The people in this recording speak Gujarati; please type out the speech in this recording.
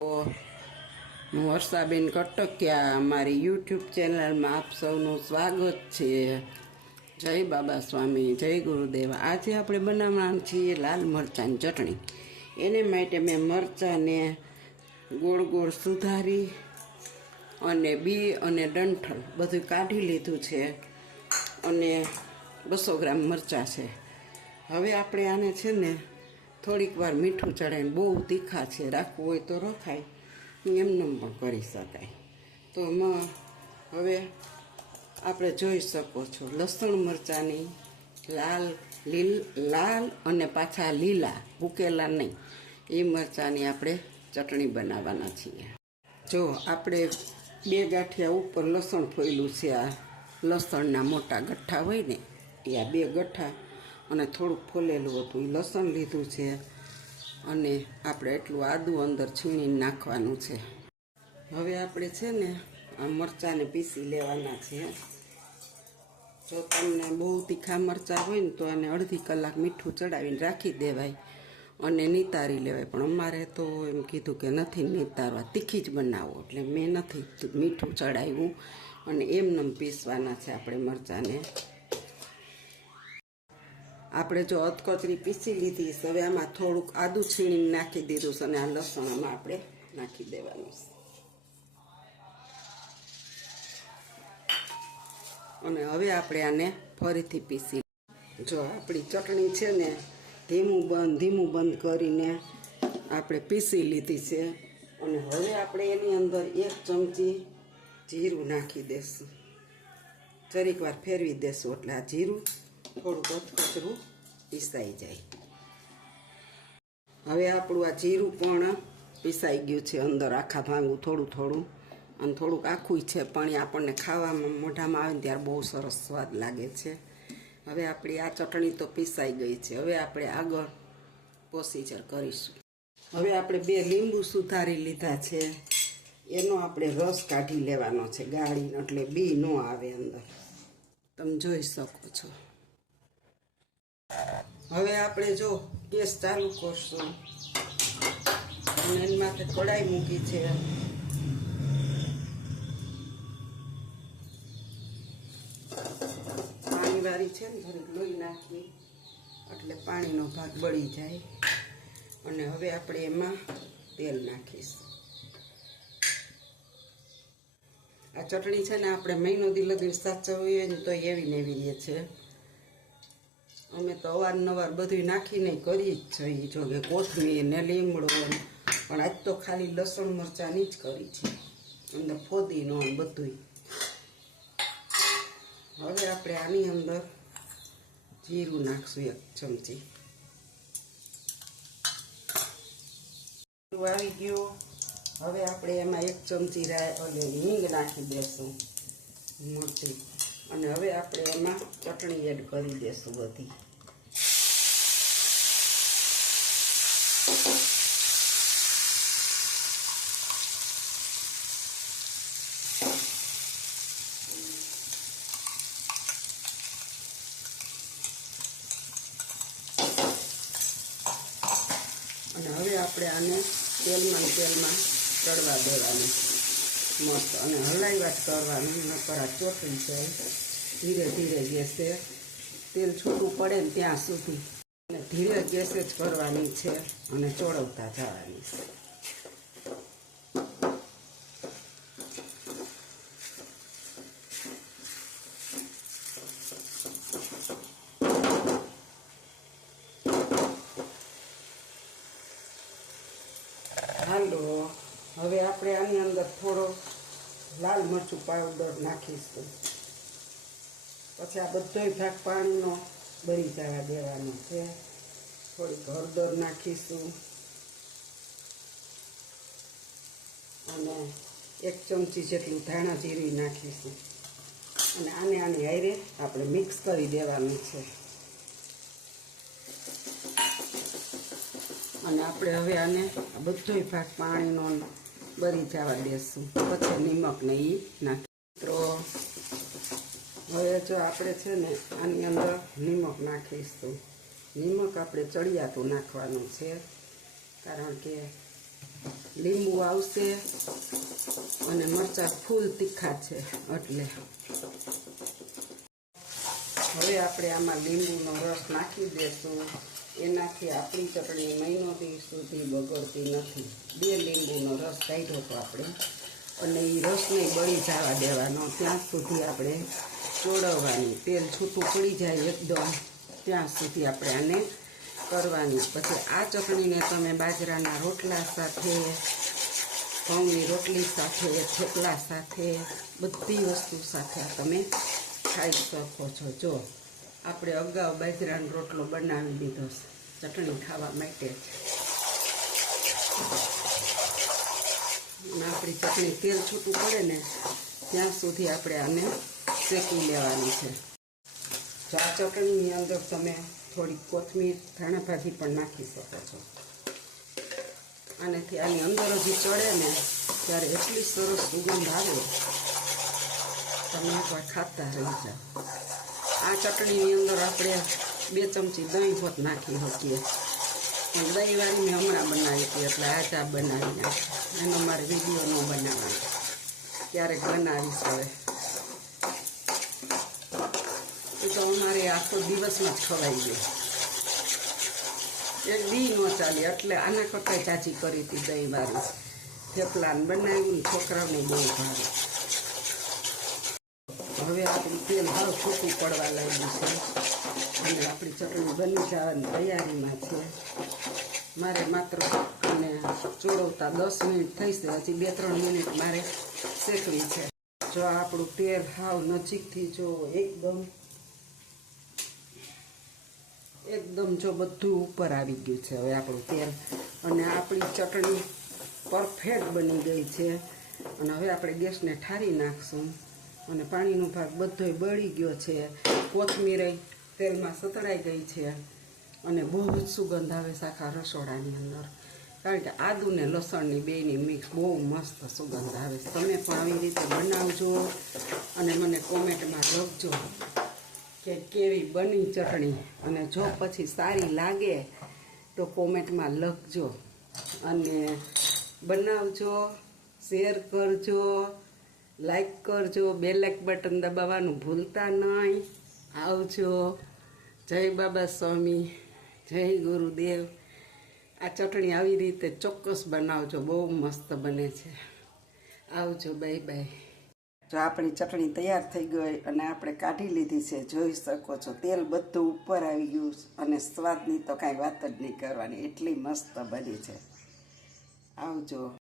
હું વર્ષાબેન કટકિયા અમારી યુટ્યુબ ચેનલમાં આપ સૌનું સ્વાગત છે। જય બાબા સ્વામી, જય ગુરુદેવ। આજે આપણે બનાવવાના છીએ લાલ મરચાંની ચટણી। એને માટે મેં મરચાંને ગોળ ગોળ સુધારી અને બી અને ડંઠલ બધું કાઢી લીધું છે અને 200 ગ્રામ મરચાં છે। હવે આપણે આને છે ને થોડીક વાર મીઠું ચડાવીને, બહુ તીખા છે, રાખવું હોય તો રખાય, એમને પણ કરી શકાય। તો હવે આપણે જોઈ શકો છો લસણ મરચાંની લાલ અને પાછા લીલા ભૂકેલા નહીં એ મરચાંની આપણે ચટણી બનાવવાના છીએ। જો આપણે 2 ગાંઠિયા ઉપર લસણ ફોયલું છે। આ લસણના મોટા ગઠ્ઠા હોય ને એ આ 2 ગઠ્ઠા અને થોડુંક ફોલેલું હતું એ લસણ લીધું છે અને આપણે એટલું આદું અંદર છીણીને નાખવાનું છે। હવે આપણે છે ને આ મરચાંને પીસી લેવાના છે। જો તમને બહુ તીખા મરચાં હોય ને તો એને અડધી કલાક મીઠું ચડાવીને રાખી દેવાય અને નિતારી લેવાય, પણ અમારે તો એમ કીધું કે નથી નિતારવા, તીખી જ બનાવો, એટલે મેં નથી મીઠું ચડાવ્યું અને એમને પીસવાના છે આપણે મરચાંને। આપણે જો અધકચરી પીસી લીધી, હવે આમાં થોડુંક આદું છીણીને નાખી દીધું છે અને આ લસણ આમાં આપણે નાખી દેવાનું છે અને હવે આપણે આને ફરીથી પીસી। જો આપણી ચટણી છે ને ધીમું બંધ કરીને આપણે પીસી લીધી છે અને હવે આપણે એની અંદર 1 ચમચી જીરું નાખી દઈશું। જરીક વાર ફેરવી દેશું એટલે આ જીરું થોડુંક કચરું પીસાઈ જાય। હવે આપણું આ જીરું પણ પીસાઈ ગયું છે, અંદર આખા ભાંગું થોડું અને થોડુંક આખું છે, પણ એ આપણને ખાવામાં મોઢામાં આવે ને ત્યારે બહુ સરસ સ્વાદ લાગે છે। હવે આપણી આ ચટણી તો પીસાઈ ગઈ છે। હવે આપણે આગળ પ્રોસીજર કરીશું। હવે આપણે 2 લીંબુ સુધારી લીધા છે, એનો આપણે રસ કાઢી લેવાનો છે ગાળીને, એટલે બી ન આવે અંદર, તમે જોઈ શકો છો। હવે આપણે જો ગેસ ચાલુ કરશું અને એની માથે કઢાઈ મૂકી છે, પાણીવાળી છે ને થોડીક લોહી નાખી એટલે પાણીનો ભાગ બળી જાય અને હવે આપણે એમાં તેલ નાખીશું। આ ચટણી છે ને આપણે મહિનો દી લગી સાચવીએ ને તો એવી ને એવી રહે છે। અમે તો અવારનવાર બધું નાખીને કરી જ છીએ, જો કે કોથમીર ને લીમડો, પણ આજ તો ખાલી લસણ મરચાંની જ કરી છે, અંદર ફોદીનો બધું। હવે આપણે આની અંદર જીરું નાખશું 1 ચમચી, આવી ગયું। હવે આપણે એમાં 1 ચમચી હિંગ નાખી દેશું મોટી, અને હવે આપણે એમાં ચટણી એડ કરી દેશું બધી। અને હવે આપણે આને તેલમાં તળવા દેવાનું મસ્ત, અને હલાવ્યા જ કરવાનું, નકર આ ચોટરી જાય। ધીરે ધીરે ગેસે તેલ છૂટું પડે ને ત્યાં સુધી અને ધીરે ગેસે જ કરવાની છે અને ચોળવતા જવાની છે। હાલો, હવે આપણે આની અંદર થોડો લાલ મરચું પાવડર નાખીશું, પછી આ બધોય ભાગ પાણીનો બળી જવા દેવાનો છે। થોડીક હળદર નાખીશું અને 1 ચમચી જેટલું ધાણા જીરું નાખીશું અને આની હારે આપણે મિક્સ કરી દેવાનું છે। અને આપણે હવે આને બધોય ભાગ પાણીનો બળી જવા દેશું, પછી નિમક ને એ નાખી। તો હવે જો આપણે છે ને આની અંદર નિમક નાખીશું। નિમક આપણે ચડિયાતું નાખવાનું છે, કારણ કે લીંબુ આવશે અને મરચાં ફૂલ તીખા છે એટલે હવે આપણે આમાં લીંબુનો રસ નાખી દઈશું. એનાથી આપણી ચટણી મહિનો દિવસ સુધી બગડતી નથી. 2 લીંબુનો રસ કાઢ્યો તો આપણે, અને એ રસને બળી જવા દેવાનો. ત્યાં સુધી આપણે ચોળવવાની. તેલ છૂટું પડી જાય એકદમ ત્યાં સુધી આપણે આને કરવાની. પછી આ ચટણીને તમે બાજરાના રોટલા સાથે, ઘઉંની રોટલી સાથે, થેપલા સાથે, બધી વસ્તુ સાથે તમે ખાઈ શકો છો. જો આપણે અગાઉ બાજરાનો રોટલો બનાવી દીધો છે ચટણી ખાવા માટે જ. આપણી ચટણી તેલ છૂટું પડે ને ત્યાં સુધી આપણે આને શેકી લેવાની છે. જો આ ચટણીની અંદર તમે થોડી કોથમીર, ધાણા ભાજી પણ નાખી શકો છો. આનેથી આની અંદર જ ચડે ને ત્યારે એટલી સરસ સુગંધ આવે, તમે એકવાર ખાતા રહી જાઓ. આ ચટણીની અંદર આપણે 2 ચમચી દહીં હોત નાખી શકીએ, પણ દહીંવાળી મેં હમણાં બનાવી હતી એટલે આજ આ બનાવી નાખી. એનો મારે વિડીયો ન બનાવવાનો, ક્યારેક બનાવીશ. હવે એ તો અમારે આખો દિવસમાં જ ખવાઈ ગયો, એક દી ન ચાલી. એટલે આના કરતાં ચાચી કરી હતી દહીંવાળી. થેપલાને બનાવ્યું ને છોકરાઓને બહુ ભાવે. હવે આપણું તેલ હાવ છૂટું પડવા લાગ્યું છે અને આપણી ચટણી બની જવાની તૈયારીમાં છે. મારે માત્ર આને ચોળવતા 10 મિનિટ થઈ છે, હજી 2-3 મિનિટ મારે શેકવી છે. જો આપણું તેલ હાવ નજીકથી જો એકદમ જો બધું ઉપર આવી ગયું છે હવે આપણું તેલ, અને આપણી ચટણી પરફેક્ટ બની ગઈ છે. અને હવે આપણે ગેસને ઠારી નાખશું અને પાણીનો ભાગ બધોય બળી ગયો છે. કોથમીર તેલમાં સતળાઈ ગઈ છે અને બહુ જ સુગંધ આવે છે આખા રસોડાની અંદર, કારણ કે આદુ ને લસણની બેયની મિક્સ બહુ મસ્ત સુગંધ આવે છે. તમે પણ આવી રીતે બનાવજો અને મને કોમેન્ટમાં લખજો કે કેવી બની ચટણી, અને જો પછી સારી લાગે તો કોમેન્ટમાં લખજો અને બનાવજો, શેર કરજો, લાઈક કરજો, બેલ આઇકન બટન દબાવવાનું ભૂલતા નહીં. આવજો. જય બાબા સ્વામી, જય ગુરુદેવ. આ ચટણી આવી રીતે ચોક્કસ બનાવજો, બહુ મસ્ત બને છે. આવજો, બાય બાય. જો આપણી ચટણી તૈયાર થઈ ગઈ અને આપણે કાઢી લીધી છે, જોઈ શકો છો. તેલ બધું ઉપર આવી ગયું અને સ્વાદની તો કાંઈ વાત જ નહીં કરવાની, એટલી મસ્ત બની છે. આવજો.